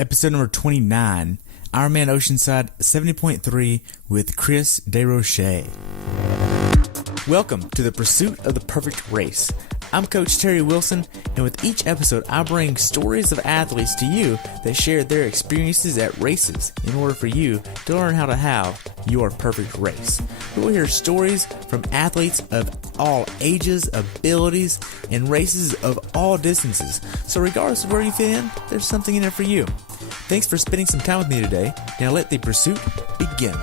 Episode number 29, Ironman Oceanside 70.3 with Chris Desrochers. Welcome to the pursuit of the perfect race. I'm Coach Terry Wilson, and with each episode, I bring stories of athletes to you that share their experiences at races in order for you to learn how to have your perfect race. We'll hear stories from athletes of all ages, abilities, and races of all distances. So regardless of where you fit in, there's something in it for you. Thanks for spending some time with me today. Now let the pursuit begin.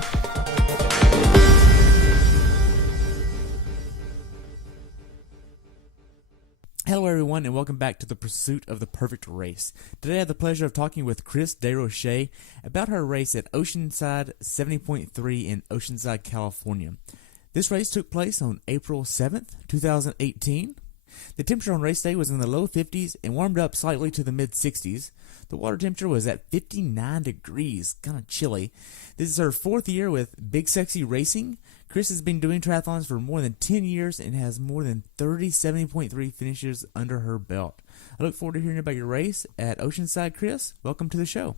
Hello everyone, and welcome back to the pursuit of the perfect race. Today I have the pleasure of talking with Chris Desrochers about her race at Oceanside 70.3 in Oceanside, California. This race took place on April 7th, 2018. The temperature on race day was in the low 50s and warmed up slightly to the mid 60s. The water temperature was at 59 degrees, kind of chilly. This is her fourth year with Big Sexy Racing. Chris has been doing triathlons for more than 10 years and has more than 30 70.3 finishes under her belt. I look forward to hearing about your race at Oceanside. Chris, welcome to the show.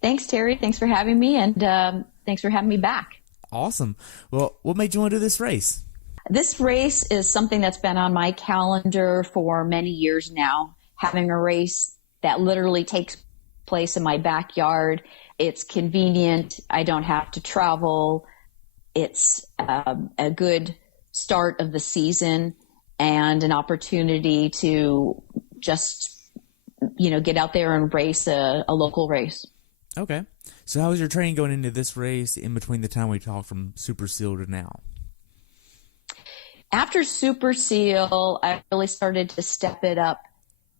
Thanks, Terry. Thanks for having me, and thanks for having me back. Awesome. Well, what made you want to do this race? This race is something that's been on my calendar for many years now, having a race that literally takes place in my backyard. It's convenient. I don't have to travel. It's a good start of the season and an opportunity to just, get out there and race a local race. Okay. So how was your training going into this race in between the time we talked from Super Seal to now? After Super Seal, I really started to step it up.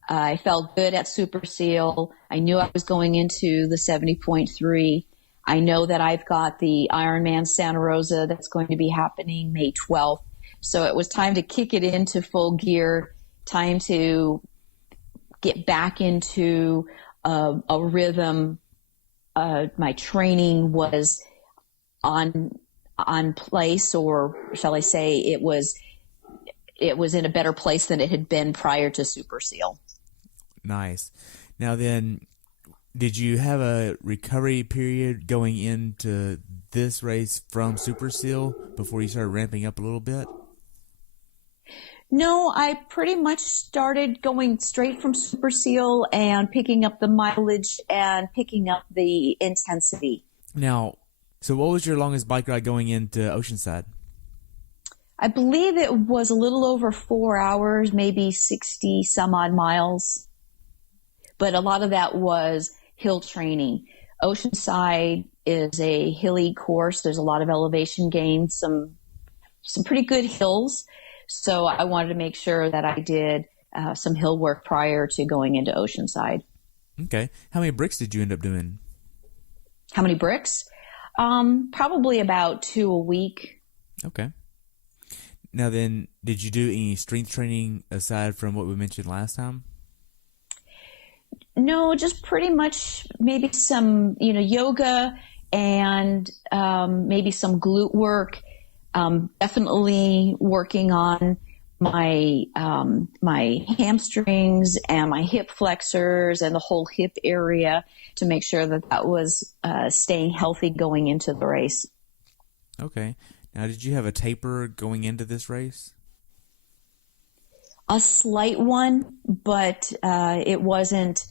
I felt good at Super Seal. I knew I was going into the 70.3. I know that I've got the Ironman Santa Rosa that's going to be happening May 12th. So it was time to kick it into full gear, time to get back into a rhythm. My training was on place, or shall I say it was in a better place than it had been prior to Super Seal. Nice. Now then, did you have a recovery period going into this race from Super Seal before you started ramping up a little bit? No, I pretty much started going straight from Super Seal and picking up the mileage and picking up the intensity. Now, so what was your longest bike ride going into Oceanside? I believe it was a little over 4 hours, maybe 60 some odd miles. But a lot of that was hill training. Oceanside is a hilly course. There's a lot of elevation gains, some pretty good hills. So I wanted to make sure that I did some hill work prior to going into Oceanside. Okay. How many bricks did you end up doing? How many bricks? Probably about 2 a week. Okay. Now then, did you do any strength training aside from what we mentioned last time? No, just pretty much maybe some, yoga and maybe some glute work. Definitely working on my my hamstrings and my hip flexors and the whole hip area to make sure that was staying healthy going into the race. Okay. Now, did you have a taper going into this race? A slight one, but it wasn't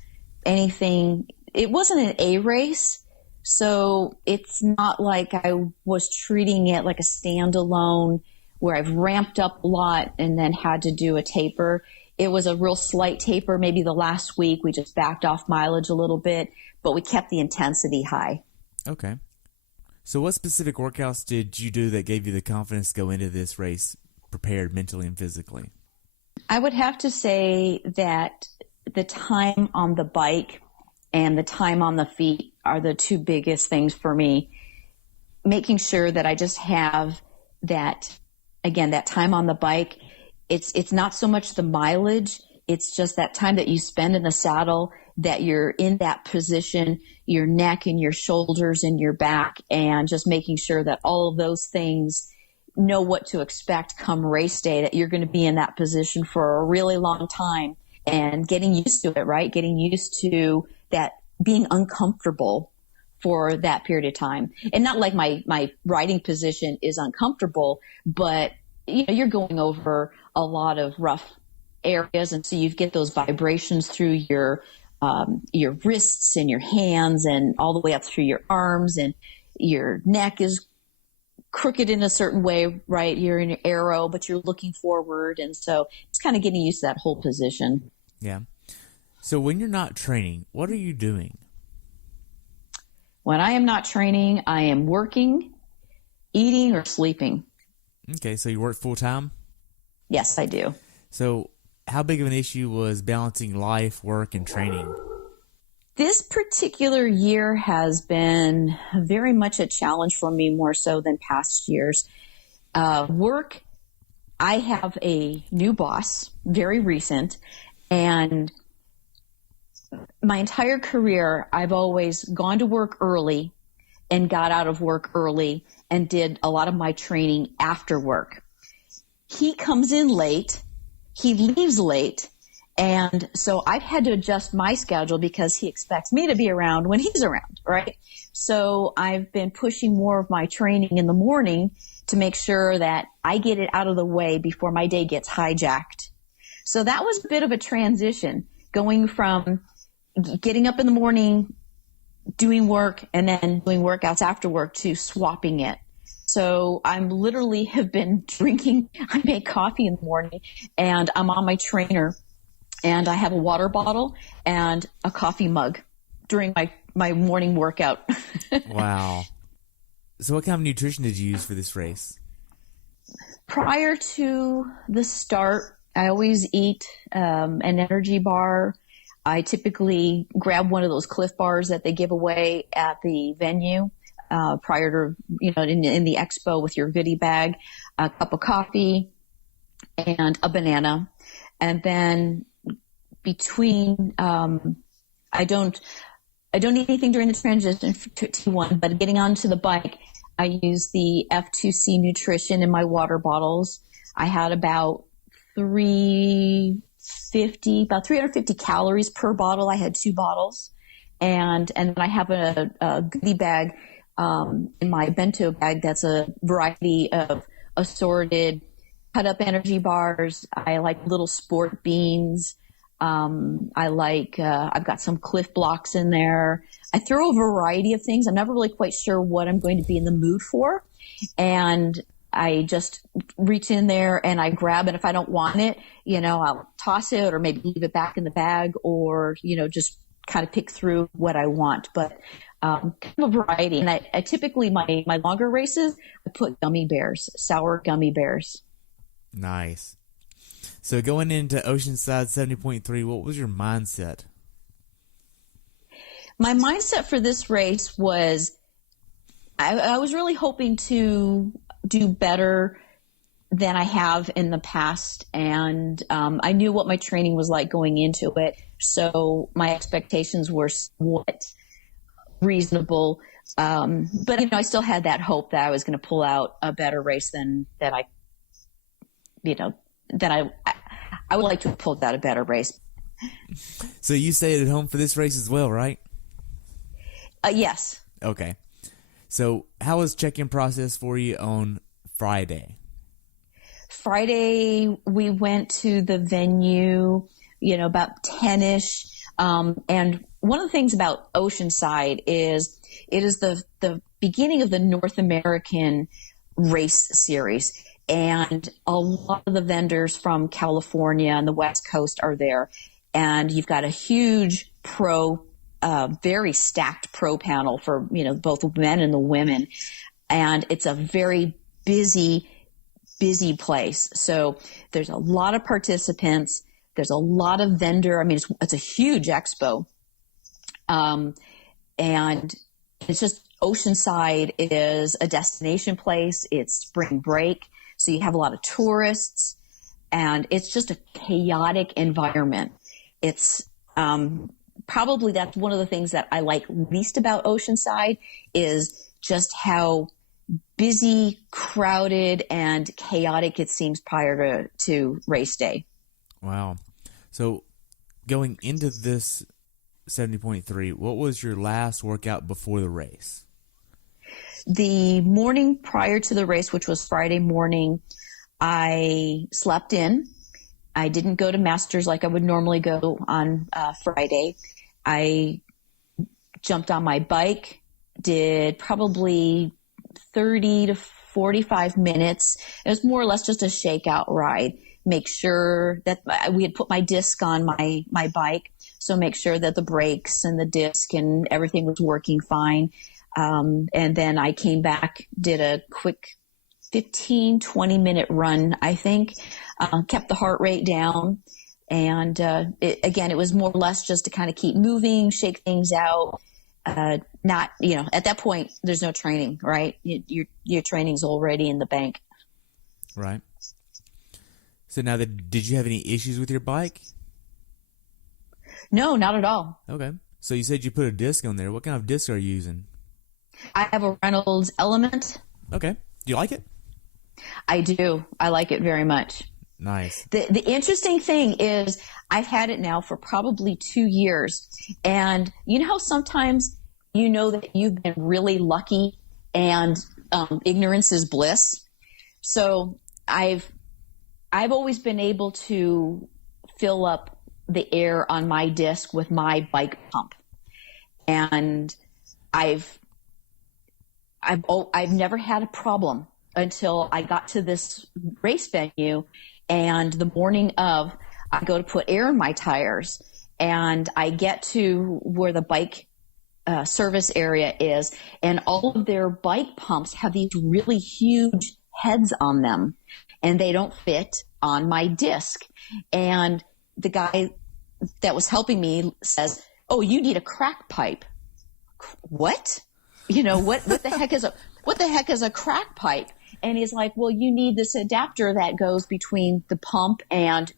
anything. It wasn't an A race, so it's not like I was treating it like a standalone where I've ramped up a lot and then had to do a taper. It was a real slight taper. Maybe the last week we just backed off mileage a little bit, but we kept the intensity high. Okay. So what specific workouts did you do that gave you the confidence to go into this race prepared mentally and physically? I would have to say that the time on the bike and the time on the feet are the two biggest things for me. Making sure that I just have that, again, that time on the bike. It's not so much the mileage. It's just that time that you spend in the saddle, that you're in that position, your neck and your shoulders and your back, and just making sure that all of those things know what to expect come race day, that you're going to be in that position for a really long time, and getting used to it, right? Getting used to that being uncomfortable for that period of time. And not like my riding position is uncomfortable, but you're going over a lot of rough areas. And so you get those vibrations through your wrists and your hands and all the way up through your arms, and your neck is crooked in a certain way, right? You're in your arrow, but you're looking forward. And so it's kind of getting used to that whole position. Yeah. So when you're not training, what are you doing? When I am not training, I am working, eating, or sleeping. Okay, so you work full time? Yes, I do. So how big of an issue was balancing life, work, and training? This particular year has been very much a challenge for me, more so than past years. Work, I have a new boss, very recent, and my entire career, I've always gone to work early and got out of work early and did a lot of my training after work. He comes in late, he leaves late, and so I've had to adjust my schedule because he expects me to be around when he's around, right? So I've been pushing more of my training in the morning to make sure that I get it out of the way before my day gets hijacked. So that was a bit of a transition, going from getting up in the morning, doing work, and then doing workouts after work to swapping it. So I'm literally have been drinking. I make coffee in the morning, and I'm on my trainer, and I have a water bottle and a coffee mug during my morning workout. Wow. So what kind of nutrition did you use for this race? Prior to the start, I always eat an energy bar. I typically grab one of those Cliff Bars that they give away at the venue prior to, in the expo with your goodie bag, a cup of coffee and a banana. And then between, I don't eat anything during the transition to T1, but getting onto the bike, I use the F2C nutrition in my water bottles. I had about 350 calories per bottle. I had 2 bottles, and then I have a goodie bag in my bento bag that's a variety of assorted cut up energy bars. I like little sport beans. I've got some Cliff Blocks in there. I throw a variety of things. I'm never really quite sure what I'm going to be in the mood for, and I just reach in there and I grab it. If I don't want it, I'll toss it or maybe leave it back in the bag, or, just kind of pick through what I want. But kind of a variety. And I typically, my longer races, I put gummy bears, sour gummy bears. Nice. So going into Oceanside 70.3, what was your mindset? My mindset for this race was I was really hoping to do better than I have in the past. And I knew what my training was like going into it. So my expectations were somewhat reasonable. But, I still had that hope that I was going to pull out a better race than that I would like to have pulled out a better race. So you stayed at home for this race as well, right? Yes. Okay. So how was check-in process for you on Friday? Friday, we went to the venue, about 10-ish. And one of the things about Oceanside is it is the beginning of the North American race series. And a lot of the vendors from California and the West Coast are there. And you've got a huge very stacked pro panel for, both the men and the women. And it's a very busy place. So there's a lot of participants. There's a lot of vendor. I mean, it's a huge expo. And it's just Oceanside is a destination place. It's spring break. So you have a lot of tourists, and it's just a chaotic environment. It's probably that's one of the things that I like least about Oceanside is just how busy, crowded, and chaotic it seems prior to race day. Wow. So going into this 70.3. What was your last workout before the race? The morning prior to the race, which was Friday morning, I slept in. I didn't go to Masters like I would normally go on Friday. I jumped on my bike, did probably 30 to 45 minutes. It was more or less just a shakeout ride. Make sure that we had put my disc on my bike, so make sure that the brakes and the disc and everything was working fine. And then I came back, did a quick 15, 20-minute run, I think, kept the heart rate down. And it was more or less just to kind of keep moving, shake things out. Not, at that point, there's no training, right? Your training's already in the bank. Right. So now, did you have any issues with your bike? No, not at all. Okay. So you said you put a disc on there. What kind of disc are you using? I have a Reynolds Element. Okay. Do you like it? I do. I like it very much. Nice. The interesting thing is I've had it now for probably 2 years. And you know how sometimes you know that you've been really lucky and ignorance is bliss? So I've always been able to fill up the air on my disc with my bike pump. And I've never had a problem until I got to this race venue, and the morning of, I go to put air in my tires, and I get to where the bike service area is, and all of their bike pumps have these really huge heads on them, and they don't fit on my disc. And the guy that was helping me says, "Oh, you need a crack pipe." What? What the heck is a crack pipe? And he's like, "Well, you need this adapter that goes between the pump and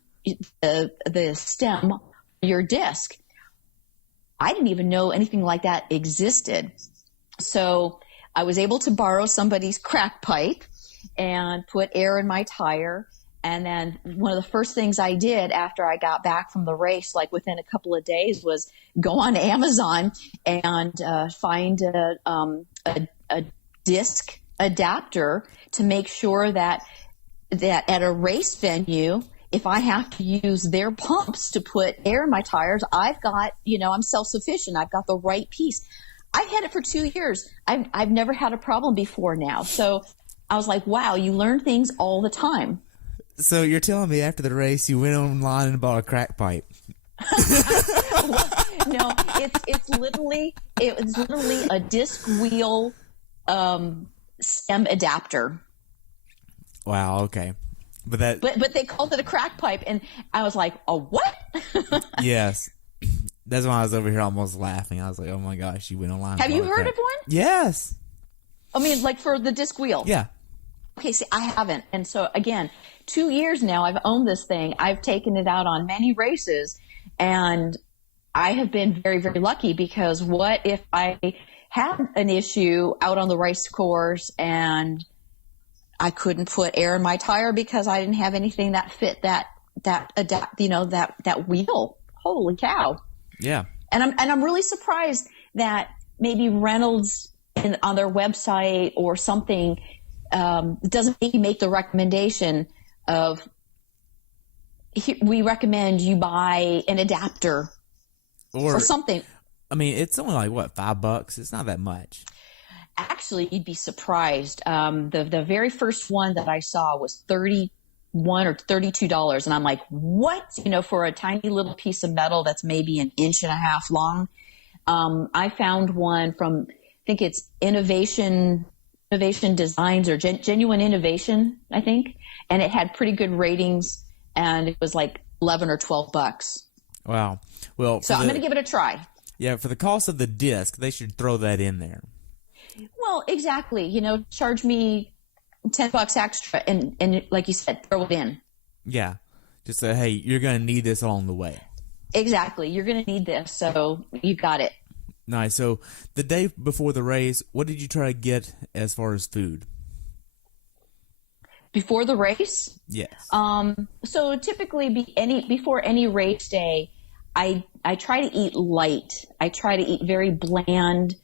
the stem of your disc." I didn't even know anything like that existed. So I was able to borrow somebody's crack pipe and put air in my tire. And then one of the first things I did after I got back from the race, like within a couple of days, was go on Amazon and find a disc adapter to make sure that at a race venue, if I have to use their pumps to put air in my tires, I've got, I'm self-sufficient. I've got the right piece. I've had it for 2 years. I've never had a problem before now. So I was like, wow, you learn things all the time. So you're telling me after the race you went online and bought a crack pipe? No, it's literally a disc wheel stem adapter. Wow. Okay. But they called it a crack pipe, and I was like, "A what?" Yes, that's why I was over here almost laughing. I was like, "Oh my gosh, you went online." Have you heard of one? Yes. I mean, like for the disc wheel. Yeah. Okay, see, I haven't, and so again, 2 years now I've owned this thing. I've taken it out on many races, and I have been very, very lucky, because what if I had an issue out on the race course and I couldn't put air in my tire because I didn't have anything that fit that wheel? Holy cow! Yeah. And I'm really surprised that maybe Reynolds on their website or something doesn't maybe make the recommendation of, we recommend you buy an adapter or something. I mean, it's only like what, $5? It's not that much. Actually, you'd be surprised. The very first one that I saw was $31 or $32, and I'm like, what? For a tiny little piece of metal that's maybe an inch and a half long. I found one from, I think it's Innovation Designs or Genuine Innovation, I think, and it had pretty good ratings, and it was like $11 or $12. Wow. Well, so I'm going to give it a try. Yeah, for the cost of the disc, they should throw that in there. Well, exactly. Charge me $10 extra, and like you said, throw it in. Yeah. Just say, hey, you're going to need this along the way. Exactly. You're going to need this, so you got it. Nice. So the day before the race, what did you try to get as far as food? Before the race? Yes. So typically before any race day, I try to eat light. I try to eat very bland,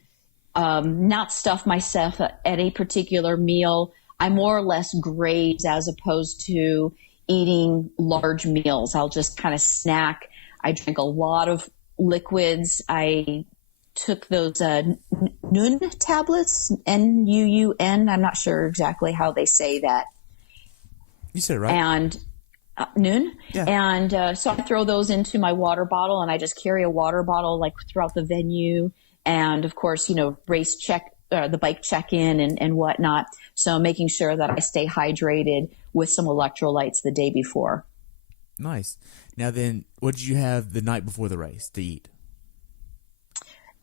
not stuff myself at any particular meal. I more or less graze as opposed to eating large meals. I'll just kind of snack. I drink a lot of liquids. I took those Nun tablets, Nuun. I'm not sure exactly how they say that. You said it right. And Noon. Yeah. And so I throw those into my water bottle, and I just carry a water bottle like throughout the venue. And of course, race check, the bike check-in and whatnot. So making sure that I stay hydrated with some electrolytes the day before. Nice. Now then, what did you have the night before the race to eat?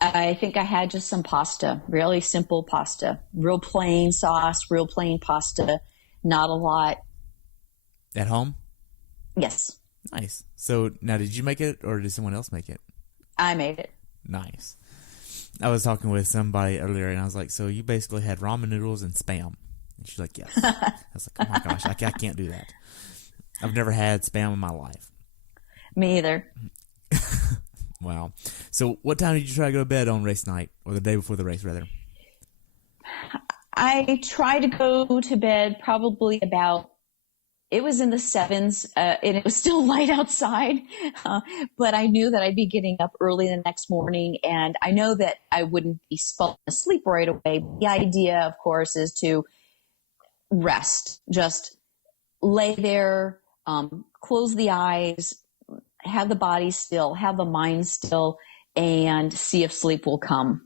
I think I had just some pasta, really simple pasta, real plain sauce, real plain pasta, not a lot. At home? Yes. Nice. So now, did you make it or did someone else make it? I made it. Nice. I was talking with somebody earlier, and I was like, so you basically had ramen noodles and Spam. And she's like, yes. I was like, oh my gosh, I can't do that. I've never had Spam in my life. Me either. Wow. So what time did you try to go to bed on race night, or the day before the race, rather? I tried to go to bed probably about, it was in the 7s, and it was still light outside, but I knew that I'd be getting up early the next morning, and I know that I wouldn't be falling asleep right away. The idea, of course, is to rest, just lay there, close the eyes, have the body still, have the mind still, and see if sleep will come.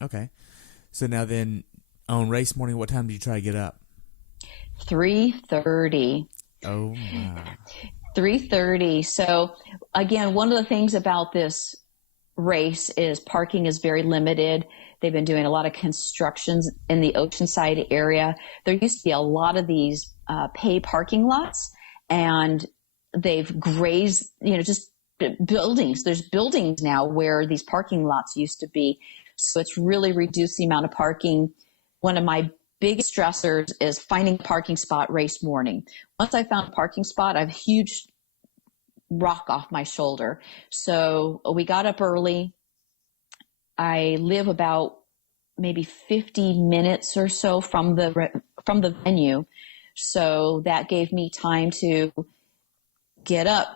Okay. So now then, on race morning, what time did you try to get up? 3:30. Oh, my. 3:30. So, again, one of the things about this race is parking is very limited. They've been doing a lot of constructions in the Oceanside area. There used to be a lot of these pay parking lots, and they've grazed, just buildings. There's buildings now where these parking lots used to be. So it's really reduced the amount of parking. One of my biggest stressors is finding a parking spot race morning. Once I found a parking spot, I have a huge rock off my shoulder. So we got up early. I live about maybe 50 minutes or so from the venue. So that gave me time to get up,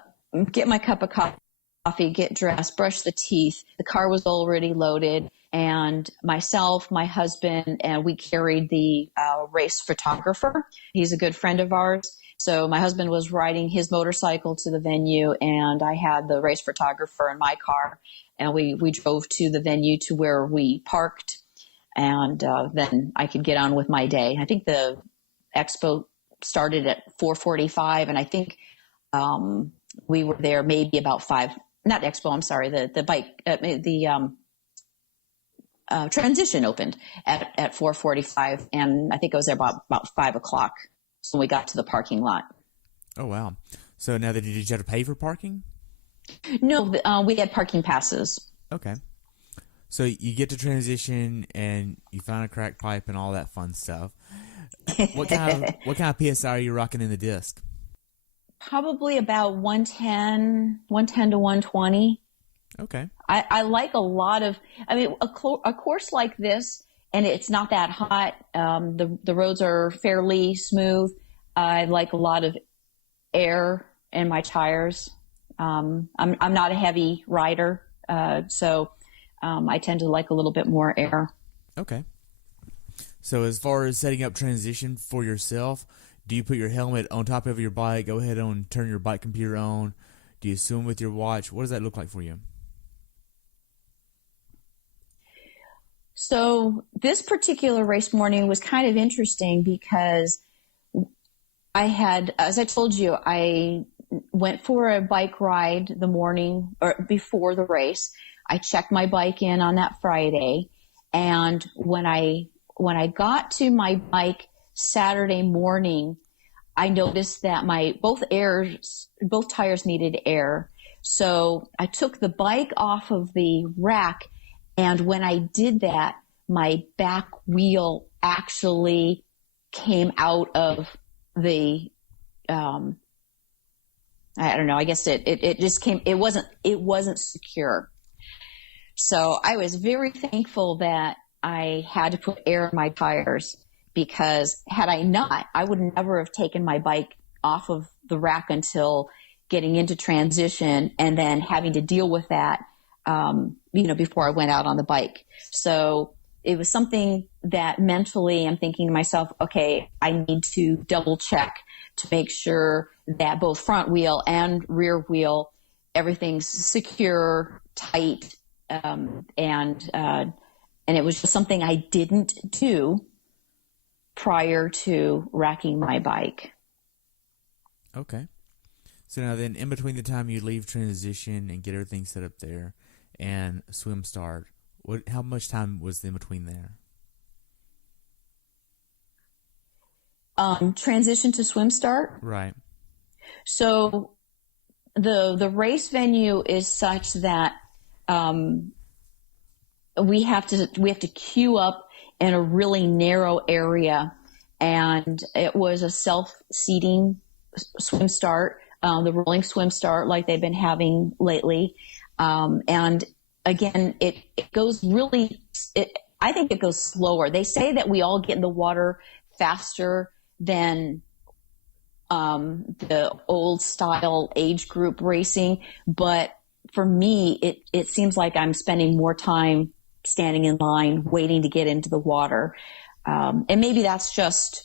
get my cup of coffee, get dressed, brush the teeth. The car was already loaded, and myself, my husband, and we carried the race photographer. He's a good friend of ours. So my husband was riding his motorcycle to the venue, and I had the race photographer in my car, and we drove to the venue to where we parked, and then I could get on with my day. I think the expo started at 4:45, and I think we were there maybe about 5. Not expo, I'm sorry. The bike, transition opened at 4:45, and I think I was there about 5 o'clock. So we got to the parking lot. Oh, wow. So now did you have to pay for parking? No, we had parking passes. Okay. So you get to transition and you find a crack pipe and all that fun stuff. What kind of PSI are you rocking in the disc? Probably about 110 to 120. Okay. I like a lot of, a course like this, and it's not that hot. The roads are fairly smooth. I like a lot of air in my tires. I'm not a heavy rider, so I tend to like a little bit more air. Okay. So as far as setting up transition for yourself, do you put your helmet on top of your bike, go ahead and turn your bike computer on? Do you swim with your watch? What does that look like for you? So this particular race morning was kind of interesting because I had, as I told you, I went for a bike ride the morning or before the race. I checked my bike in on that Friday, and when I got to my bike Saturday morning, I noticed that both tires needed air. So I took the bike off of the rack, and when I did that, my back wheel actually came out of the I don't know. I guess it just came. It wasn't secure. So I was very thankful that I had to put air in my tires, because had I not, I would never have taken my bike off of the rack until getting into transition, and then having to deal with that, before I went out on the bike. So it was something that mentally I'm thinking to myself, okay, I need to double check to make sure that both front wheel and rear wheel, everything's secure, tight, and it was just something I didn't do prior to racking my bike. Okay. So now then, in between the time you leave transition and get everything set up there and swim start, how much time was in between there? Transition to swim start. Right. So the race venue is such that we have to queue up in a really narrow area, and it was a self-seating swim start, the rolling swim start like they've been having lately. And again, it goes I think it goes slower. They say that we all get in the water faster than the old style age group racing. But for me, it seems like I'm spending more time standing in line, waiting to get into the water. And maybe that's just,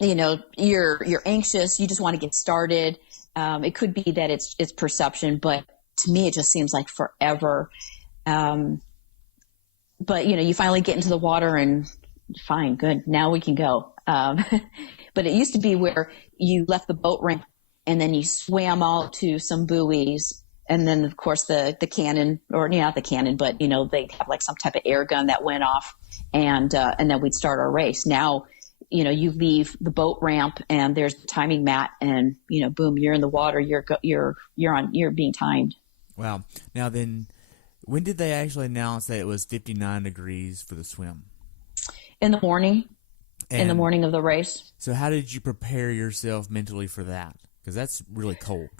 you're anxious. You just want to get started. It could be that it's perception, but to me, it just seems like forever. But you finally get into the water and fine, good. Now we can go. But it used to be where you left the boat ramp and then you swam out to some buoys. And then, of course, the cannon, or not the cannon, but, they'd have like some type of air gun that went off, and then we'd start our race. Now, you leave the boat ramp and there's the timing mat, and, boom, you're in the water. You're being timed. Wow. Now then, when did they actually announce that it was 59 degrees for the swim? In the morning. In the morning of the race. So how did you prepare yourself mentally for that? Because that's really cold.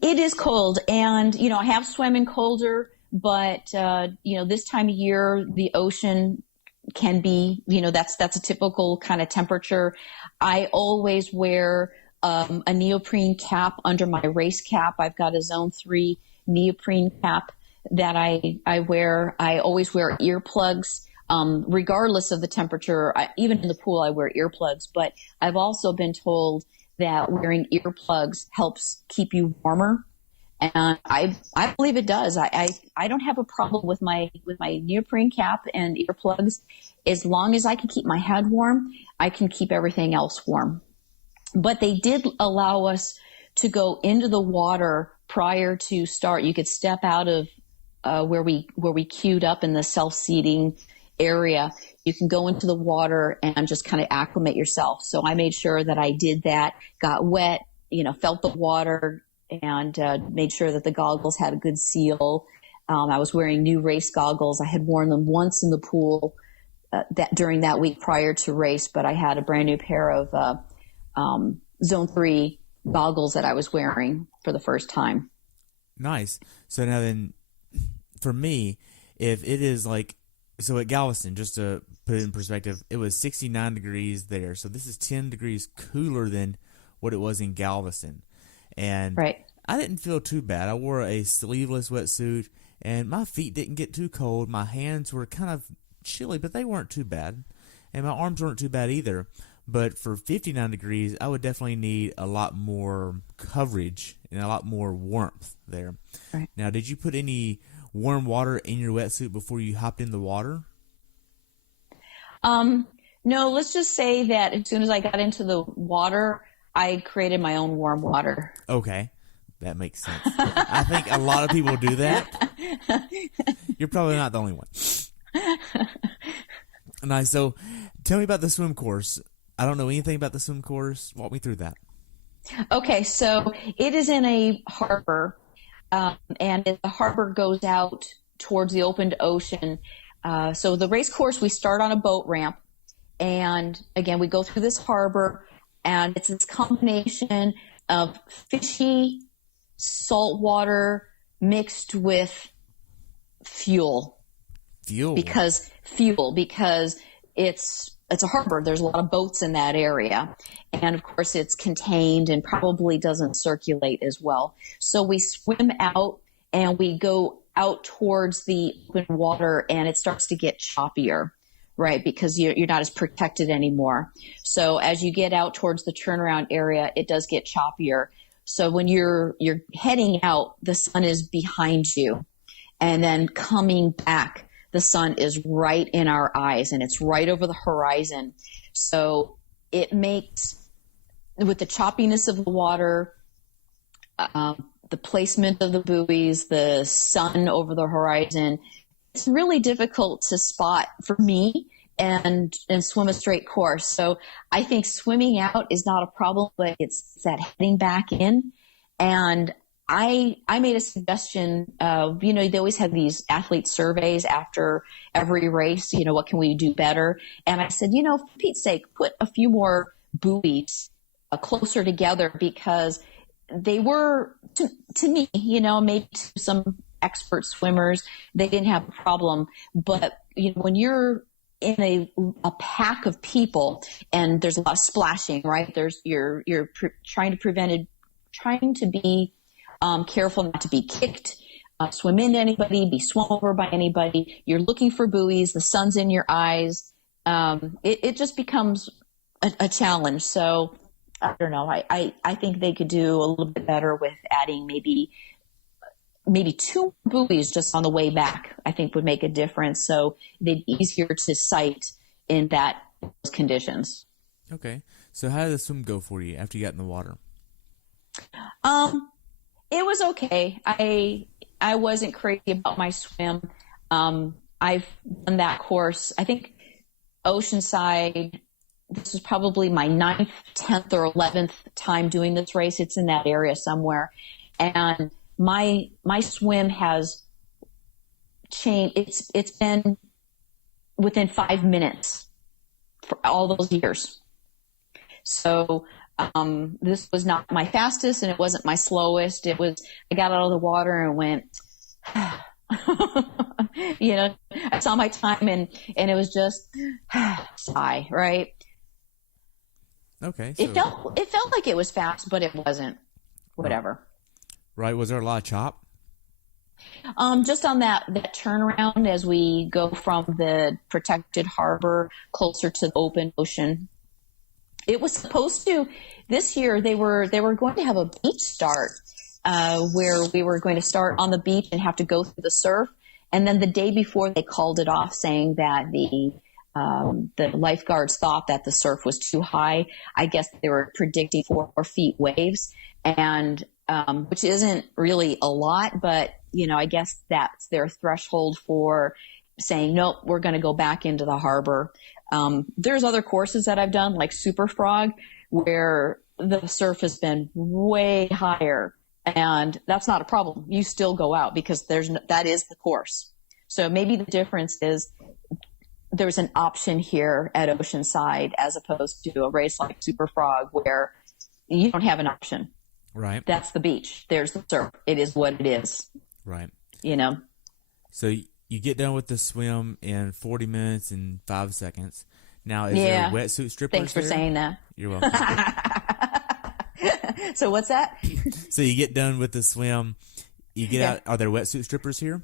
It is cold, and, I have swum in colder, but, this time of year, the ocean can be, that's a typical kind of temperature. I always wear a neoprene cap under my race cap. I've got a Zone 3 neoprene cap that I wear. I always wear earplugs. Regardless of the temperature, even in the pool, I wear earplugs, but I've also been told that wearing earplugs helps keep you warmer. And I believe it does. I don't have a problem with my neoprene cap and earplugs. As long as I can keep my head warm, I can keep everything else warm. But they did allow us to go into the water prior to start. You could step out of where we queued up in the self-seating area. You can go into the water and just kind of acclimate yourself. So I made sure that I did that, got wet, felt the water, and made sure that the goggles had a good seal. I was wearing new race goggles. I had worn them once in the pool during that week prior to race, but I had a brand new pair of Zone 3 goggles that I was wearing for the first time. Nice. So now then, for me, if it is so at Galveston, just to put it in perspective, it was 69 degrees there. So this is 10 degrees cooler than what it was in Galveston. And right. I didn't feel too bad. I wore a sleeveless wetsuit, and my feet didn't get too cold. My hands were kind of chilly, but they weren't too bad. And my arms weren't too bad either. But for 59 degrees, I would definitely need a lot more coverage and a lot more warmth there. Right. Now, did you put any warm water in your wetsuit before you hopped in the water? No, let's just say that as soon as I got into the water, I created my own warm water. Okay. That makes sense. I think a lot of people do that. You're probably not the only one. Nice. So tell me about the swim course. I don't know anything about the swim course. Walk me through that. Okay. So it is in a harbor. And the harbor goes out towards the opened ocean. So the race course, we start on a boat ramp. And again, we go through this harbor, and it's this combination of fishy salt water mixed with fuel. Because it's a harbor. There's a lot of boats in that area. And of course it's contained and probably doesn't circulate as well. So we swim out and we go out towards the open water and it starts to get choppier, right? Because you're not as protected anymore. So as you get out towards the turnaround area, it does get choppier. So when you're heading out, the sun is behind you. And then coming back, the sun is right in our eyes and it's right over the horizon. So it makes, with the choppiness of the water, the placement of the buoys, the sun over the horizon, it's really difficult to spot for me and swim a straight course. So I think swimming out is not a problem, but it's that heading back in. And I made a suggestion of, they always have these athlete surveys after every race, what can we do better? And I said, for Pete's sake, put a few more buoys closer together, because they were, to me, maybe to some expert swimmers, they didn't have a problem. But, when you're in a pack of people and there's a lot of splashing, right? You're trying to be careful not to be kicked, swim into anybody, be swum over by anybody. You're looking for buoys. The sun's in your eyes. It just becomes a challenge. So I don't know. I think they could do a little bit better with adding maybe 2 buoys just on the way back. I think would make a difference. So they'd be easier to sight in those conditions. Okay. So how did the swim go for you after you got in the water? It was okay. I wasn't crazy about my swim. I've done that course. I think Oceanside, this was probably my 9th, 10th, or 11th time doing this race. It's in that area somewhere. And my swim has changed. It's been within 5 minutes for all those years. So this was not my fastest and it wasn't my slowest. I got out of the water and went, I saw my time and it was just sigh, right? Okay. So. It felt like it was fast, but it wasn't. Whatever. Right. Was there a lot of chop? Just on that turnaround as we go from the protected harbor closer to the open ocean. It was supposed to, this year they were going to have a beach start where we were going to start on the beach and have to go through the surf. And then the day before they called it off, saying that the lifeguards thought that the surf was too high. I guess they were predicting 4 feet waves, and which isn't really a lot, but I guess that's their threshold for saying, nope, we're going to go back into the harbor. There's other courses that I've done, like Super Frog, where the surf has been way higher, and that's not a problem. You still go out because that is the course. So maybe the difference is there's an option here at Oceanside as opposed to a race like Super Frog where you don't have an option. Right. That's the beach. There's the surf. It is what it is. Right. So you get done with the swim in 40 minutes and 5 seconds. Now, is there wetsuit strippers Thanks for saying that. You're welcome. So what's that? So you get done with the swim. You get out. Are there wetsuit strippers here?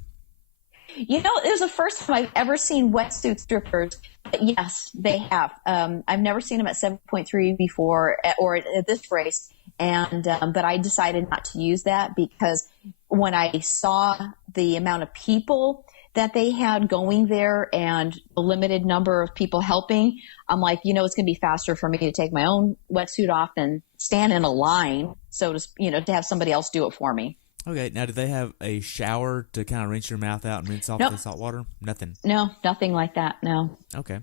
It was the first time I've ever seen wetsuit strippers. But yes, they have. I've never seen them at 7.3 before or at this race. And but I decided not to use that because when I saw the amount of people that they had going there and the limited number of people helping, I'm like, it's going to be faster for me to take my own wetsuit off than stand in a line. So to have somebody else do it for me. Okay. Now, do they have a shower to kind of rinse your mouth out and rinse off the salt water? Nothing. No, nothing like that. No. Okay.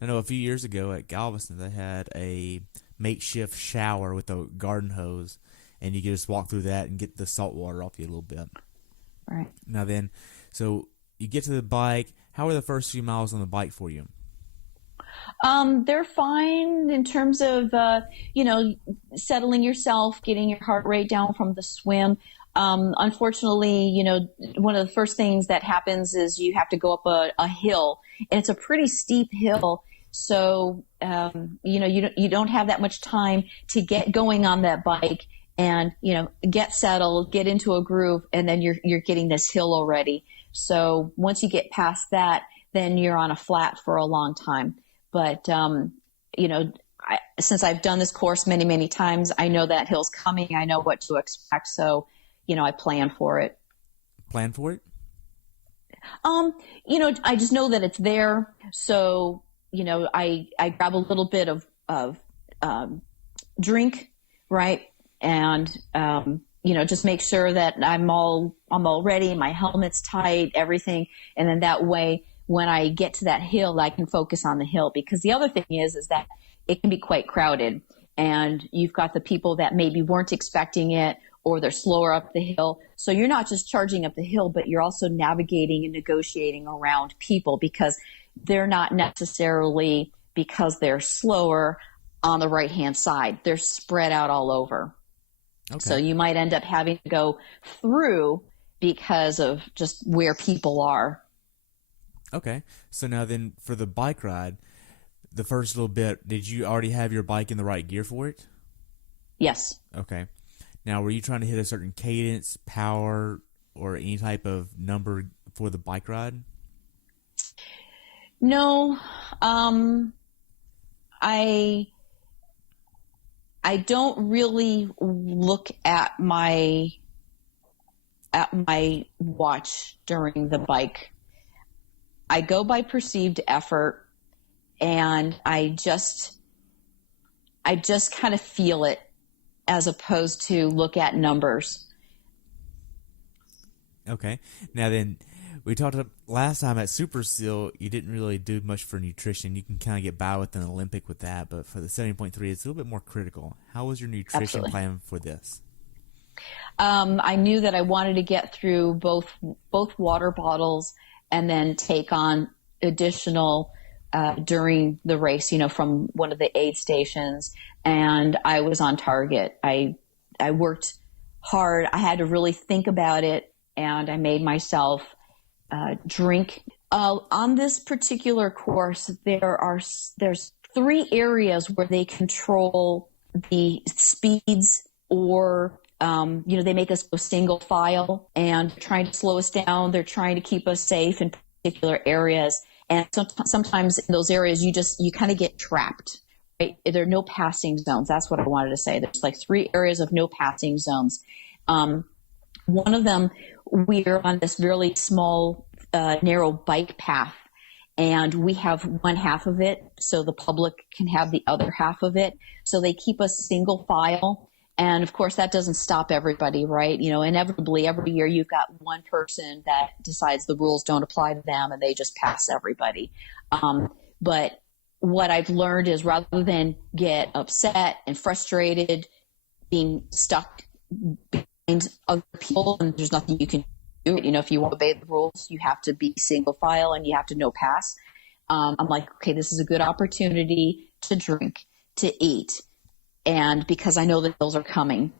I know a few years ago at Galveston, they had a makeshift shower with a garden hose, and you could just walk through that and get the salt water off you a little bit. Right. Now then, so you get to the bike. How were the first few miles on the bike for you? They're fine in terms of, settling yourself, getting your heart rate down from the swim. Unfortunately, one of the first things that happens is you have to go up a hill, and it's a pretty steep hill. So, you don't have that much time to get going on that bike and, get settled, get into a groove, and then you're getting this hill already. So once you get past that, then you're on a flat for a long time. But, since I've done this course many, many times, I know that hill's coming. I know what to expect. So, I plan for it. Plan for it? I just know that it's there. So, I grab a little bit of drink, right? And, just make sure that I'm all ready. My helmet's tight, everything. And then that way, when I get to that hill, I can focus on the hill, because the other thing is that it can be quite crowded, and you've got the people that maybe weren't expecting it, or they're slower up the hill. So you're not just charging up the hill, but you're also navigating and negotiating around people, because they're not necessarily, because they're slower, on the right-hand side. They're spread out all over. Okay. So you might end up having to go through because of just where people are. Okay. So now then, for the bike ride, the first little bit, did you already have your bike in the right gear for it? Yes. Okay. Now, were you trying to hit a certain cadence, power, or any type of number for the bike ride? No. I don't really look at my watch during the bike. I go by perceived effort, and I just kind of feel it, as opposed to look at numbers. Okay. Now then, we talked last time at Super Seal, you didn't really do much for nutrition. You can kind of get by with an Olympic with that, but for the 70.3, it's a little bit more critical. How was your nutrition plan for this? I knew that I wanted to get through both water bottles, and then take on additional during the race, from one of the aid stations. And I was on target. I worked hard. I had to really think about it, and I made myself drink. On this particular course, there's 3 areas where they control the speeds, or they make us go single file, and trying to slow us down. They're trying to keep us safe in particular areas. And sometimes in those areas, you kind of get trapped, right? There are no passing zones. That's what I wanted to say. There's like 3 areas of no passing zones. One of them, we're on this really small, narrow bike path, and we have one half of it, so the public can have the other half of it. So they keep us single file. And of course, that doesn't stop everybody, right? Inevitably, every year you've got one person that decides the rules don't apply to them, and they just pass everybody. But what I've learned is, rather than get upset and frustrated, being stuck behind other people, and there's nothing you can do. If you want to obey the rules, you have to be single file, and you have to no pass. I'm like, okay, this is a good opportunity to drink, to eat. And because I know that those are coming.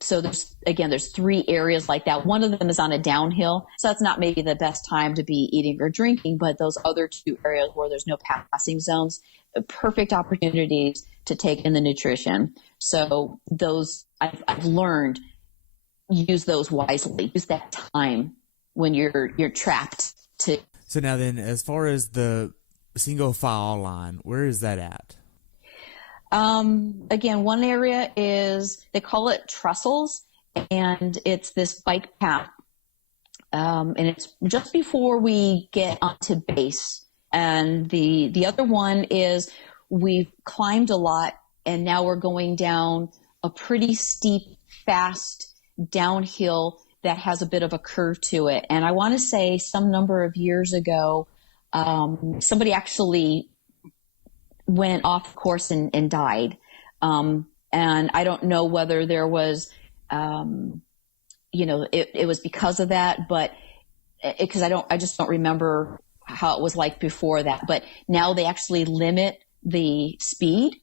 So there's 3 areas like that. One of them is on a downhill. So that's not maybe the best time to be eating or drinking, but those other 2 areas where there's no passing zones, perfect opportunities to take in the nutrition. So those, I've learned, use those wisely. Use that time when you're trapped to. So now then, as far as the single file line, where is that at? Again, one area is, they call it trestles, and it's this bike path. And it's just before we get onto base. And the other one is, we've climbed a lot, and now we're going down a pretty steep, fast downhill that has a bit of a curve to it. And I want to say some number of years ago, somebody actually went off course and died. And I don't know whether there was, it was because of that, but because I just don't remember how it was like before that. But now they actually limit the speed,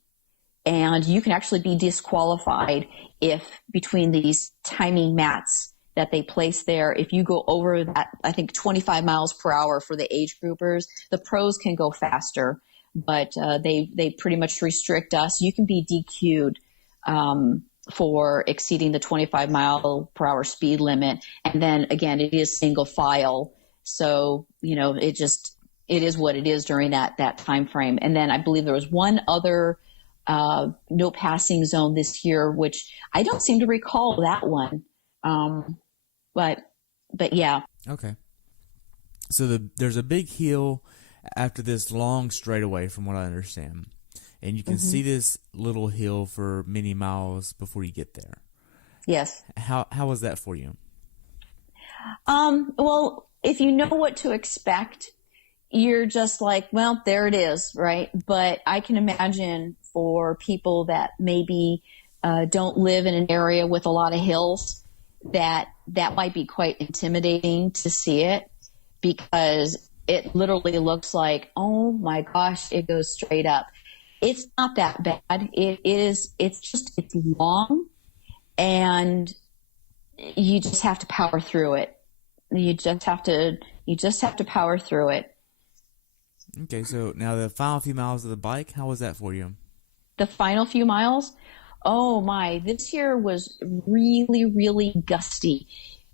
and you can actually be disqualified if between these timing mats that they place there, if you go over that, I think 25 miles per hour for the age groupers, the pros can go faster, but they pretty much restrict us. You can be DQ'd for exceeding the 25 mile per hour speed limit. And then again, it is single file. So, it is what it is during that time frame. And then I believe there was one other no passing zone this year, which I don't seem to recall that one. But yeah. Okay. So there's a big hill after this long straightaway, from what I understand, and you can see this little hill for many miles before you get there. Yes. How was that for you? Well, if you know what to expect, you're just like, well, there it is, right? But I can imagine for people that maybe don't live in an area with a lot of hills, that might be quite intimidating to see it, because it literally looks like, oh my gosh, it goes straight up. It's not that bad. It's long, and you just have to power through it. You just have to power through it. Okay, so now the final few miles of the bike, how was that for you? The final few miles? Oh my, this year was really, really gusty.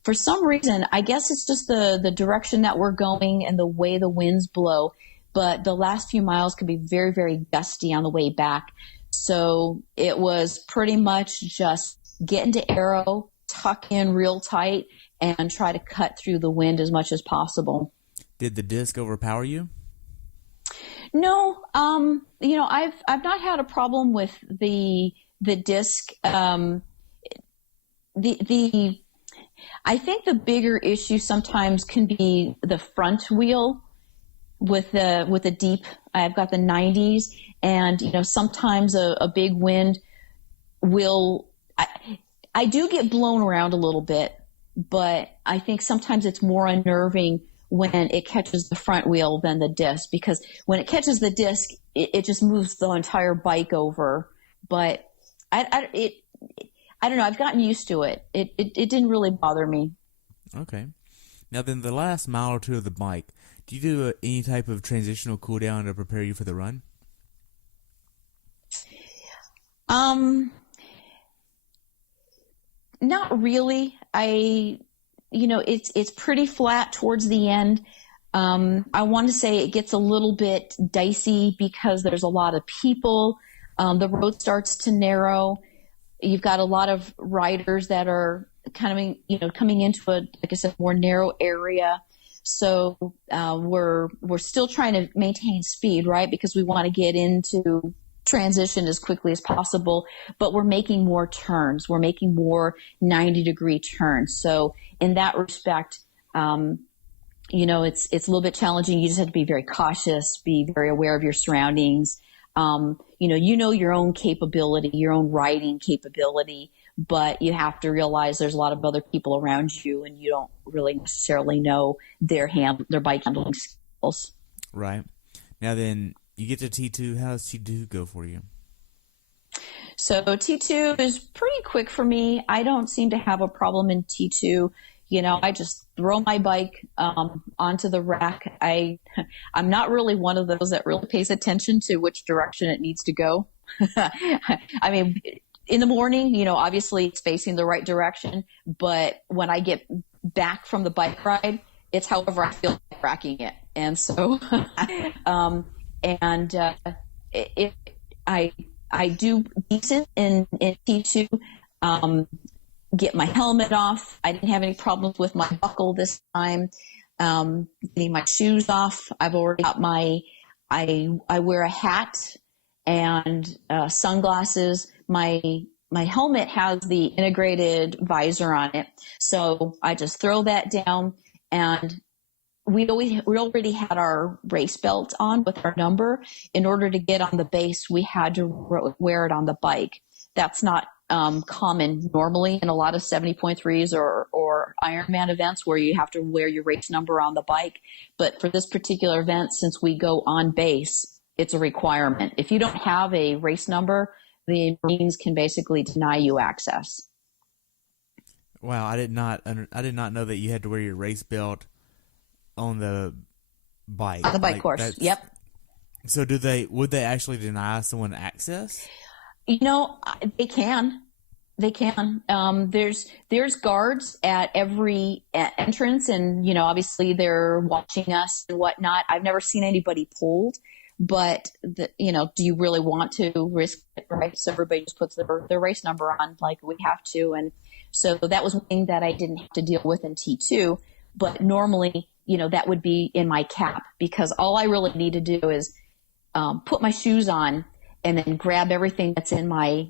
For some reason, I guess it's just the direction that we're going and the way the winds blow, but the last few miles could be very, very gusty on the way back. So it was pretty much just get into aero, tuck in real tight, and try to cut through the wind as much as possible. Did the disc overpower you? No, I've not had a problem with the disc. I think the bigger issue sometimes can be the front wheel with the deep. I've got the 90s, and sometimes a big wind will. I do get blown around a little bit, but I think sometimes it's more unnerving when it catches the front wheel than the disc, because when it catches the disc, it just moves the entire bike over. But I don't know. I've gotten used to it. It didn't really bother me. Okay. Now then, the last mile or two of the bike, do you do any type of transitional cool down to prepare you for the run? Not really. It's pretty flat towards the end. I want to say it gets a little bit dicey because there's a lot of people. The road starts to narrow. You've got a lot of riders that are coming into a, like I said, more narrow area. So we're still trying to maintain speed, right? Because we want to get into transition as quickly as possible, but we're making more turns. We're making more 90-degree turns. So in that respect, it's a little bit challenging. You just have to be very cautious, be very aware of your surroundings. Your own capability, your own riding capability, but you have to realize there's a lot of other people around you, and you don't really necessarily know their bike handling skills. Right. Now then, you get to T2. How does T2 go for you? So T2 is pretty quick for me. I don't seem to have a problem in T2. I just throw my bike onto the rack. I'm not really one of those that really pays attention to which direction it needs to go. I mean, in the morning, obviously it's facing the right direction, but when I get back from the bike ride, it's however I feel like racking it. And so, I do decent in T2. Get my helmet off. I didn't have any problems with my buckle this time. Getting my shoes off. I've already got I wear a hat and sunglasses. My helmet has the integrated visor on it. So I just throw that down, and we already had our race belt on with our number. In order to get on the base, we had to wear it on the bike. That's not common normally in a lot of 70.3s or Ironman events where you have to wear your race number on the bike. But for this particular event, since we go on base, it's a requirement. If you don't have a race number, the Marines can basically deny you access. Wow, I did not know that you had to wear your race belt on the bike. On the bike course. Yep. So would they actually deny someone access? They can. There's guards at every entrance, and obviously they're watching us and whatnot. I've never seen anybody pulled, but do you really want to risk it, right? So everybody just puts their race number on like we have to, and so that was one thing that I didn't have to deal with in T2. But normally, that would be in my cap, because all I really need to do is put my shoes on and then grab everything that's in my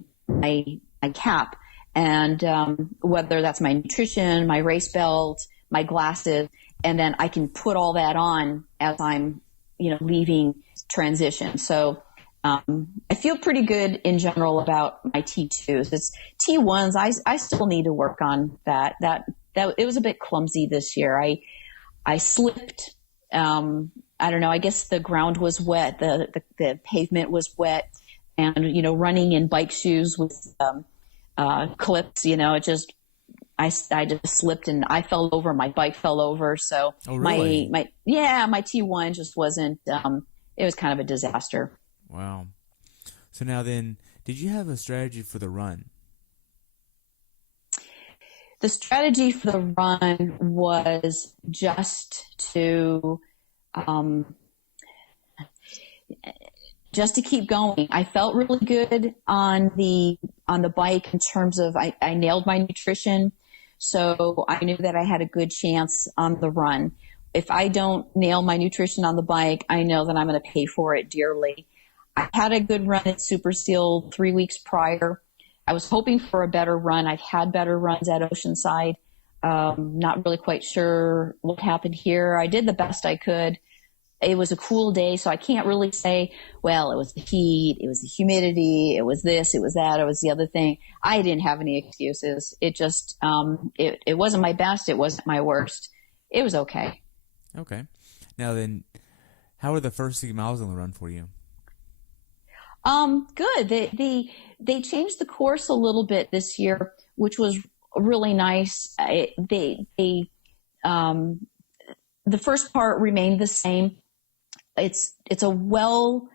cap, and whether that's my nutrition, my race belt, my glasses, and then I can put all that on as I'm leaving transition. So I feel pretty good in general about my T2s. It's T1s. I still need to work on that. That it was a bit clumsy this year. I slipped. I don't know. I guess the ground was wet. The pavement was wet, and running in bike shoes with clips. It just I just slipped and I fell over. My bike fell over. So oh, really? my T1 just wasn't. It was kind of a disaster. Wow. So now then, did you have a strategy for the run? The strategy for the run was just to keep going. I felt really good on the bike in terms of I nailed my nutrition, so I knew that I had a good chance on the run. If I don't nail my nutrition on the bike, I know that I'm going to pay for it dearly. I had a good run at Super Seal 3 weeks prior. I was hoping for a better run. I've had better runs at Oceanside. Not really quite sure what happened here. I did the best I could. It was a cool day, so I can't really say, well, it was the heat, it was the humidity, it was this, it was that, it was the other thing. I didn't have any excuses. It just, it wasn't my best. It wasn't my worst. It was okay. Okay. Now then, how were the first 6 miles on the run for you? Good. They changed the course a little bit this year, which was really nice. The first part remained the same. It's a well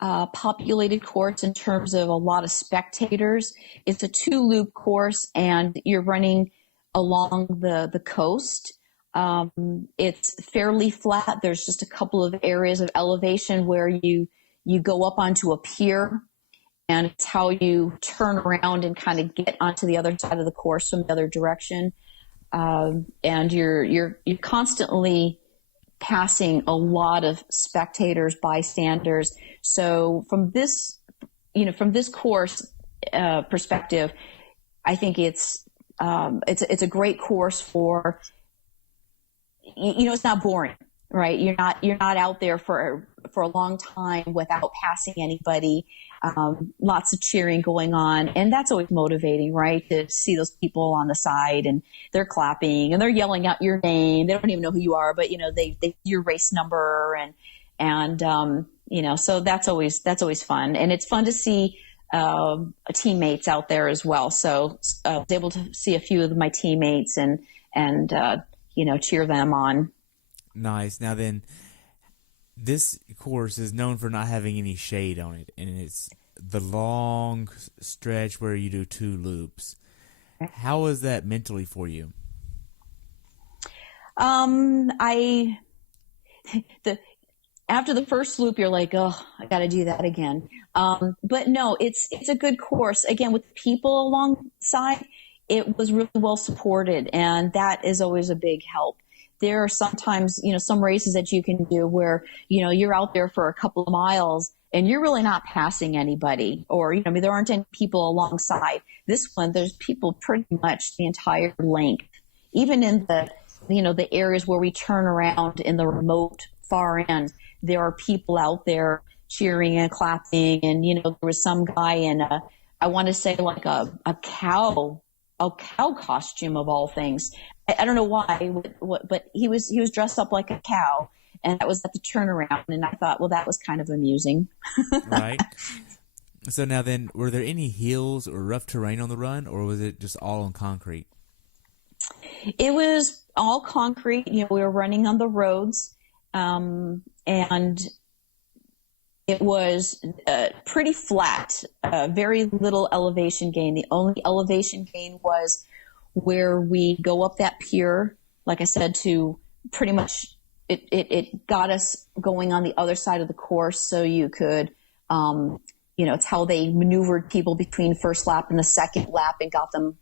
populated course in terms of a lot of spectators. It's a 2-loop course, and you're running along the coast. It's fairly flat. There's just a couple of areas of elevation where you go up onto a pier, and it's how you turn around and kind of get onto the other side of the course from the other direction. And you're constantly passing a lot of spectators, bystanders. So from this course perspective, I think it's a great course for, it's not boring, right? You're not out there for a long time without passing anybody. Lots of cheering going on, and that's always motivating, right? To see those people on the side, and they're clapping and they're yelling out your name. They don't even know who you are, but they your race number, and so that's always fun, and it's fun to see teammates out there as well. So I was able to see a few of my teammates and cheer them on. Nice. Now then, this course is known for not having any shade on it, and it's the long stretch where you do 2 loops. How was that mentally for you? After the first loop, you're like, oh, I got to do that again. But no, it's a good course. Again, with people alongside, it was really well supported, and that is always a big help. There are sometimes, some races that you can do where, you're out there for a couple of miles and you're really not passing anybody, or, there aren't any people alongside. This one, there's people pretty much the entire length, even in the areas where we turn around in the remote far end, there are people out there cheering and clapping. And, there was some guy in I want to say like a cow costume of all things. I don't know why, but he was dressed up like a cow, and that was at the turnaround. And I thought, well, that was kind of amusing. Right. So now then, were there any hills or rough terrain on the run, or was it just all on concrete? It was all concrete. We were running on the roads, and it was pretty flat, very little elevation gain. The only elevation gain was where we go up that pier, like I said, to pretty much it got us going on the other side of the course, so you could, it's how they maneuvered people between first lap and the second lap and got them,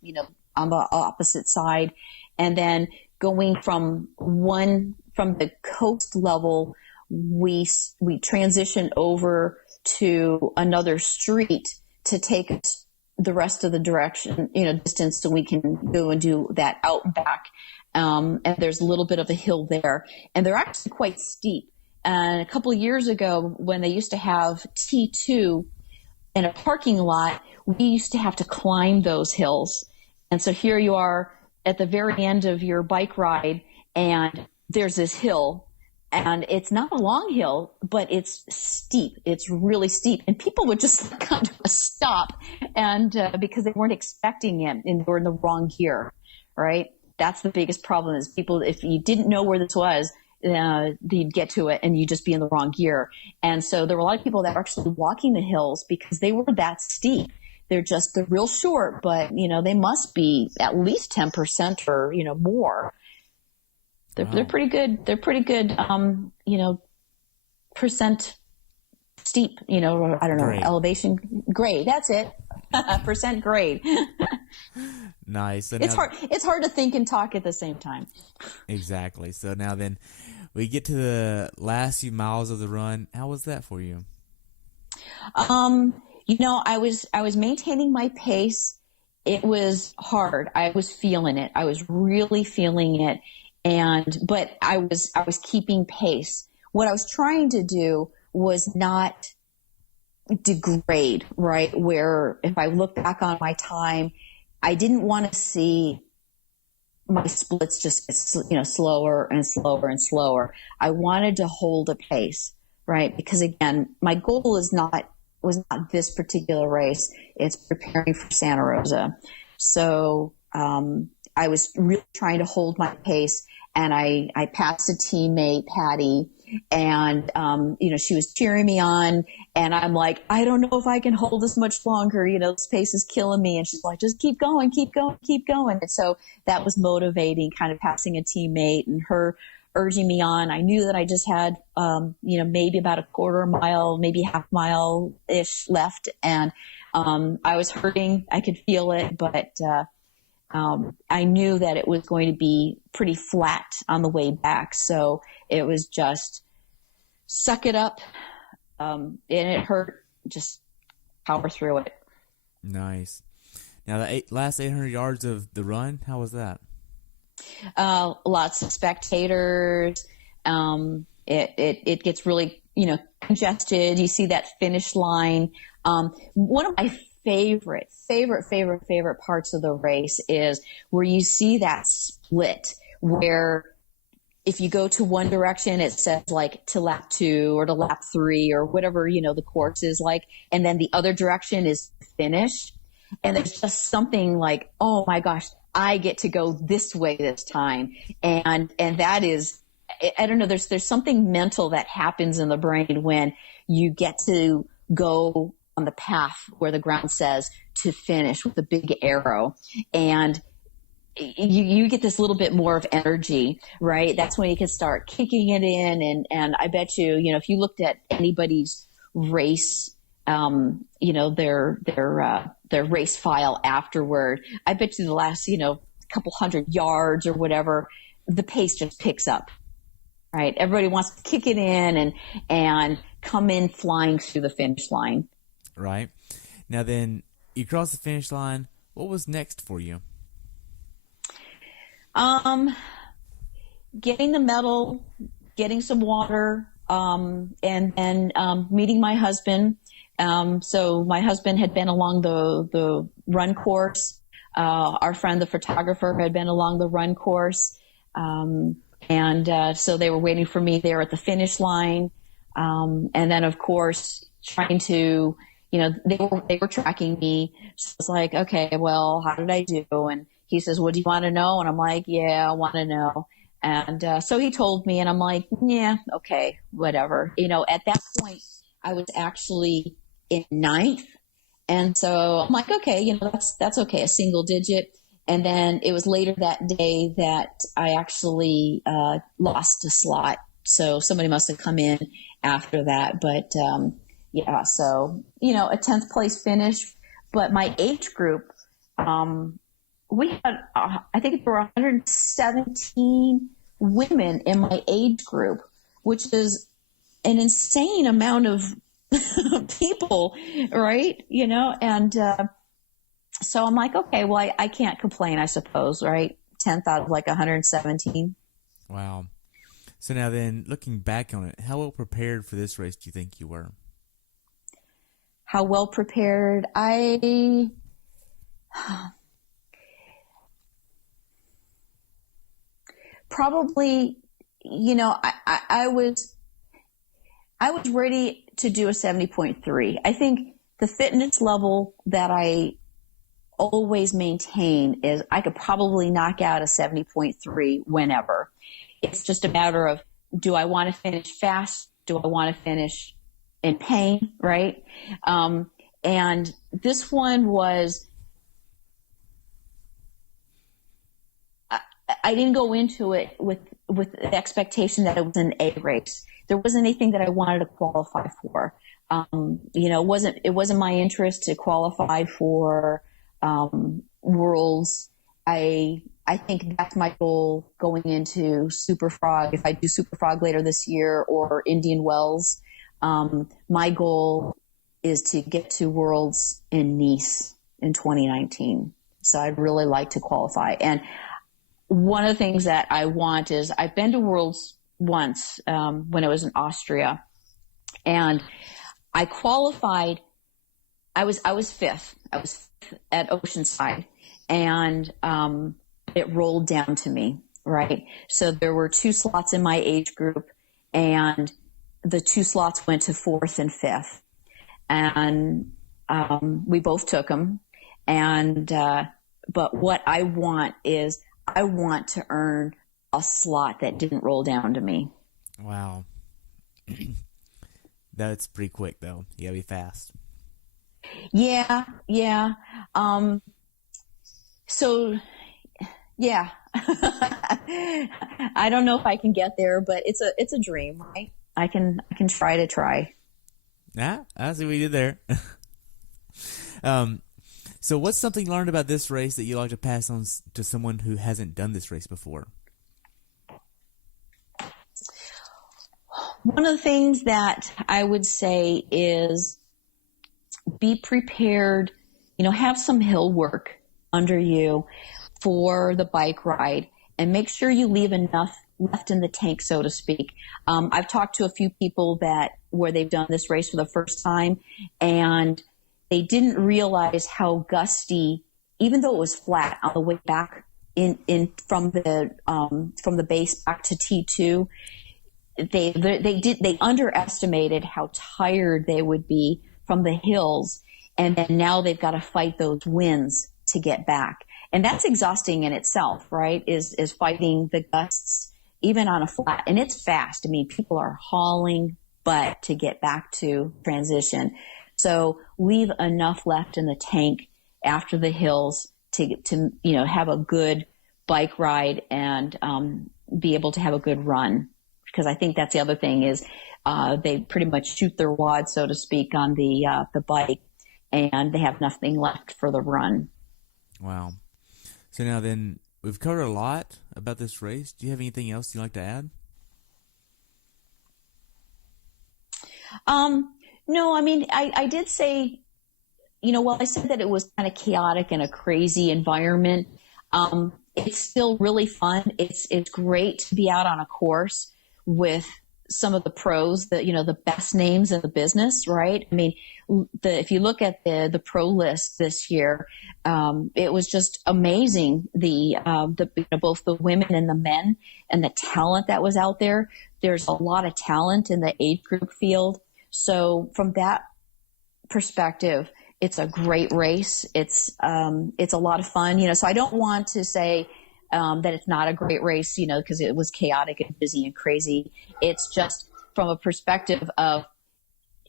on the opposite side. And then going from the coast level, we transitioned over to another street to take us the rest of the direction, distance, so we can go and do that out and back. And there's a little bit of a hill there, and they're actually quite steep. And a couple of years ago, when they used to have T2 in a parking lot, we used to have to climb those hills. And so here you are at the very end of your bike ride, and there's this hill, and it's not a long hill, but it's steep. It's really steep, and people would just kind of stop, and because they weren't expecting it, and they were in the wrong gear, right? That's the biggest problem, is people, if you didn't know where this was, you'd get to it and you'd just be in the wrong gear. And so there were a lot of people that were actually walking the hills because they were that steep. They're real short, but they must be at least 10% or more. They're pretty good. They're pretty good. Percent steep. I don't know, Grade. elevation grade. That's it. Percent grade. Nice. So It's hard. It's hard to think and talk at the same time. Exactly. So now then, we get to the last few miles of the run. How was that for you? I was maintaining my pace. It was hard. I was feeling it. I was really feeling it. But I was keeping pace. What I was trying to do was not degrade, right? Where if I look back on my time, I didn't want to see my splits just get, slower and slower and slower. I wanted to hold a pace, right? Because again, my goal was not this particular race. It's preparing for Santa Rosa. So I was really trying to hold my pace, and I passed a teammate, Patty, and she was cheering me on, and I'm like, I don't know if I can hold this much longer. This pace is killing me. And she's like, just keep going, keep going, keep going. And so that was motivating, kind of passing a teammate and her urging me on. I knew that I just had, maybe about a quarter mile, maybe half mile ish left. And, I was hurting. I could feel it, but, I knew that it was going to be pretty flat on the way back. So it was just suck it up. And it hurt, just power through it. Nice. Now, the last 800 yards of the run, how was that? Lots of spectators. It gets really, congested. You see that finish line. One of my favorite parts of the race is where you see that split, where if you go to one direction, it says like to lap 2 or to lap 3 or whatever, the course is like. And then the other direction is finish. And there's just something like, oh my gosh, I get to go this way this time. And that is, I don't know, there's something mental that happens in the brain when you get to go on the path where the ground says to finish with a big arrow. And you get this little bit more of energy, right? That's when you can start kicking it in. And I bet you, if you looked at anybody's race, their race file afterward, I bet you the last, couple hundred yards or whatever, the pace just picks up, right? Everybody wants to kick it in and come in flying through the finish line. Right. Now then, you cross the finish line. What was next for you? Getting the medal, getting some water, and then meeting my husband. So my husband had been along the run course. Our friend, the photographer, had been along the run course. So they were waiting for me there at the finish line. And then, of course, trying to, they were tracking me. So it's like, okay, well, how did I do? And he says, well, do you want to know? And I'm like, yeah, I want to know. And so he told me, and I'm like, yeah, okay, whatever. At that point, I was actually in ninth. And so I'm like, okay, that's okay, a single digit. And then it was later that day that I actually lost a slot. So somebody must have come in after that. But yeah, so, a 10th place finish. But my age group, we had, I think there were 117 women in my age group, which is an insane amount of people, right? And so I'm like, okay, well, I can't complain, I suppose, right? 10th out of like 117. Wow. So now then, looking back on it, how well prepared for this race do you think you were? How well prepared? Probably, I was ready to do a 70.3. I think the fitness level that I always maintain is I could probably knock out a 70.3 whenever. It's just a matter of, do I want to finish fast? Do I want to finish in pain? Right. And this one was, I didn't go into it with the expectation that it was an A race. There wasn't anything that I wanted to qualify for. It wasn't my interest to qualify for Worlds. I think that's my goal going into Super Frog. If I do Super Frog later this year or Indian Wells, my goal is to get to Worlds in Nice in 2019. So I'd really like to qualify. And one of the things that I want is, I've been to Worlds once when I was in Austria, and I qualified. I was fifth. I was fifth at Oceanside, and it rolled down to me, right? So there were 2 slots in my age group, and the 2 slots went to 4th and 5th, and we both took them. And but what I want is, I want to earn a slot that didn't roll down to me. Wow. That's pretty quick, though. You gotta be fast. Yeah. So, yeah. I don't know if I can get there, but it's a dream, right? I can try. Yeah, I see what you did there. So what's something you learned about this race that you'd like to pass on to someone who hasn't done this race before? One of the things that I would say is, be prepared, have some hill work under you for the bike ride, and make sure you leave enough left in the tank, so to speak. I've talked to a few people where they've done this race for the first time, and they didn't realize how gusty, even though it was flat on the way back from the base back to T2, they underestimated how tired they would be from the hills, and then now they've got to fight those winds to get back, and that's exhausting in itself, right? Is fighting the gusts even on a flat, and it's fast. I mean, people are hauling butt to get back to transition. So leave enough left in the tank after the hills to have a good bike ride and be able to have a good run. Because I think that's the other thing is they pretty much shoot their wad, so to speak, on the bike, and they have nothing left for the run. Wow. So now then, we've covered a lot about this race. Do you have anything else you'd like to add? No, I mean, I did say, while I said that it was kind of chaotic and a crazy environment, it's still really fun. It's great to be out on a course with some of the pros, the best names in the business, right? I mean, if you look at the pro list this year, it was just amazing. Both the women and the men and the talent that was out there. There's a lot of talent in the age group field. So from that perspective, it's a great race. It's a lot of fun, so I don't want to say that it's not a great race, because it was chaotic and busy and crazy. It's just from a perspective of,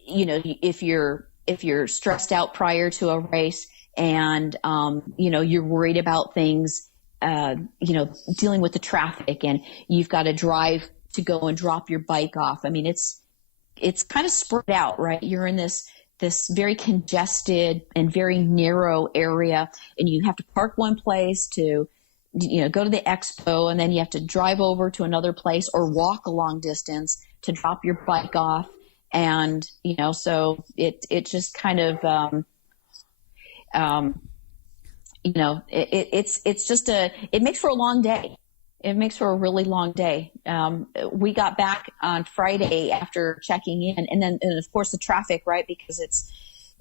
if you're stressed out prior to a race and, you're worried about things, dealing with the traffic, and you've got to drive to go and drop your bike off. I mean, it's kind of spread out, right? You're in this very congested and very narrow area, and you have to park one place to, go to the expo, and then you have to drive over to another place or walk a long distance to drop your bike off. And, so it just kind of, it's just it makes for a long day. It makes for a really long day. We got back on Friday after checking in, and then, and of course, the traffic, right? Because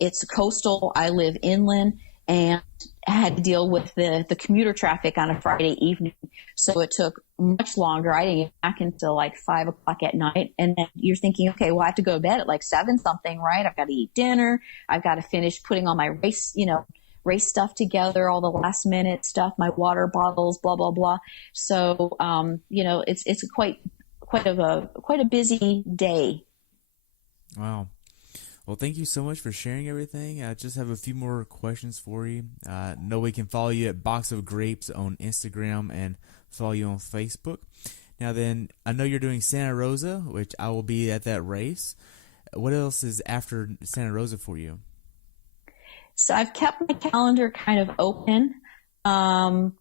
it's coastal. I live inland, and I had to deal with the commuter traffic on a Friday evening. So it took much longer. I didn't get back until like 5 o'clock at night. And then you're thinking, okay, well, I have to go to bed at like 7 something, right? I've got to eat dinner. I've got to finish putting all my race stuff together, all the last minute stuff, my water bottles, blah, blah, blah. So, it's quite a busy day. Wow. Well, thank you so much for sharing everything. I just have a few more questions for you. Know we can follow you at Box of Grapes on Instagram and follow you on Facebook. Now then, I know you're doing Santa Rosa, which I will be at that race. What else is after Santa Rosa for you? So I've kept my calendar kind of open. I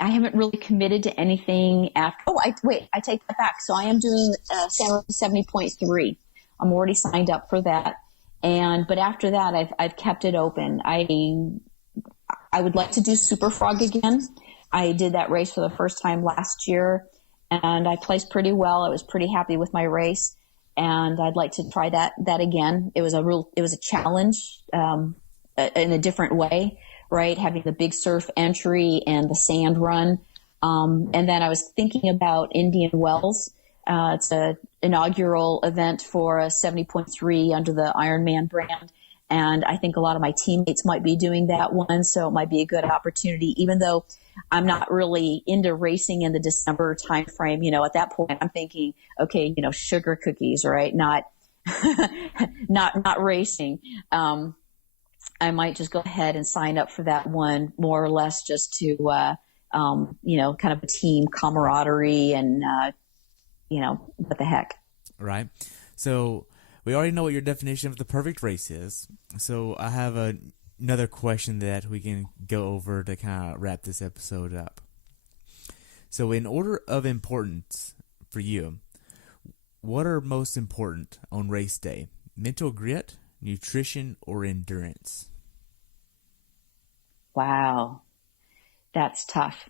haven't really committed to anything after. I take that back. So I am doing Santa Rosa 70.3. I'm already signed up for that. But after that, I've kept it open. I would like to do Super Frog again. I did that race for the first time last year, and I placed pretty well. I was pretty happy with my race, and I'd like to try that again. It was a challenge, in a different way, right? Having the big surf entry and the sand run. And then I was thinking about Indian Wells. It's an inaugural event for a 70.3 under the Ironman brand. And I think a lot of my teammates might be doing that one. So it might be a good opportunity, even though I'm not really into racing in the December timeframe. At that point, I'm thinking, okay, sugar cookies, right? Not racing. I might just go ahead and sign up for that one, more or less just to, kind of a team camaraderie and, what the heck. Right. So we already know what your definition of the perfect race is. So I have another question that we can go over to kind of wrap this episode up. So in order of importance for you, what are most important on race day? Mental grit, nutrition, or endurance? Wow. That's tough.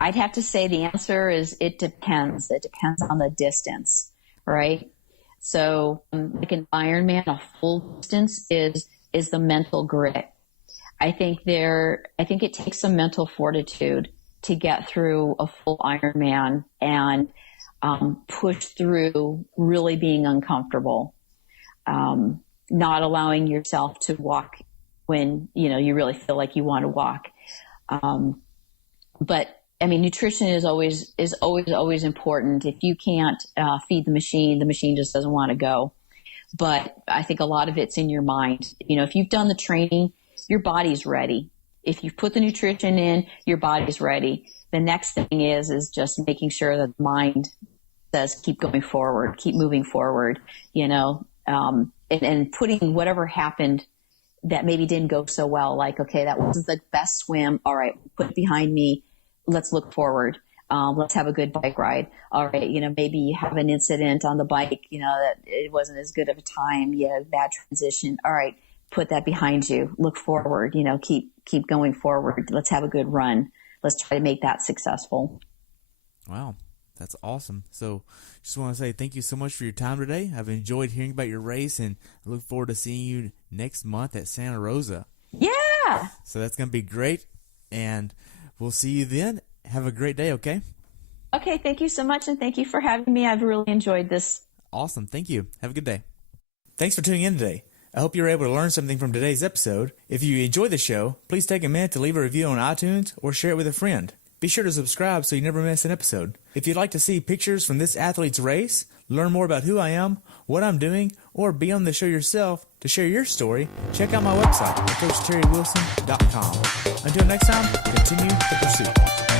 I'd have to say the answer is it depends. It depends on the distance, right? So like an Ironman, a full distance is the mental grit. I think it takes some mental fortitude to get through a full Ironman and push through really being uncomfortable, not allowing yourself to walk when you really feel like you want to walk. But I mean, nutrition is always important. If you can't feed the machine just doesn't want to go. But I think a lot of it's in your mind. If you've done the training, your body's ready. If you've put the nutrition in, your body's ready. The next thing is just making sure that the mind says, keep going forward, keep moving forward, and putting whatever happened that maybe didn't go so well. Like, okay, that wasn't the best swim. All right, put it behind me. Let's look forward. Let's have a good bike ride. All right. Maybe you have an incident on the bike, that it wasn't as good of a time. You had a bad transition. All right. Put that behind you. Look forward, keep going forward. Let's have a good run. Let's try to make that successful. Wow. That's awesome. So Just want to say thank you so much for your time today. I've enjoyed hearing about your race, and I look forward to seeing you next month at Santa Rosa. Yeah. So that's going to be great, and we'll see you then. Have a great day, okay? Okay, thank you so much, and thank you for having me. I've really enjoyed this. Awesome. Thank you. Have a good day. Thanks for tuning in today. I hope you were able to learn something from today's episode. If you enjoyed the show, please take a minute to leave a review on iTunes or share it with a friend. Be sure to subscribe so you never miss an episode. If you'd like to see pictures from this athlete's race, learn more about who I am, what I'm doing, or be on the show yourself to share your story, check out my website at CoachTerryWilson.com. Until next time, continue the pursuit.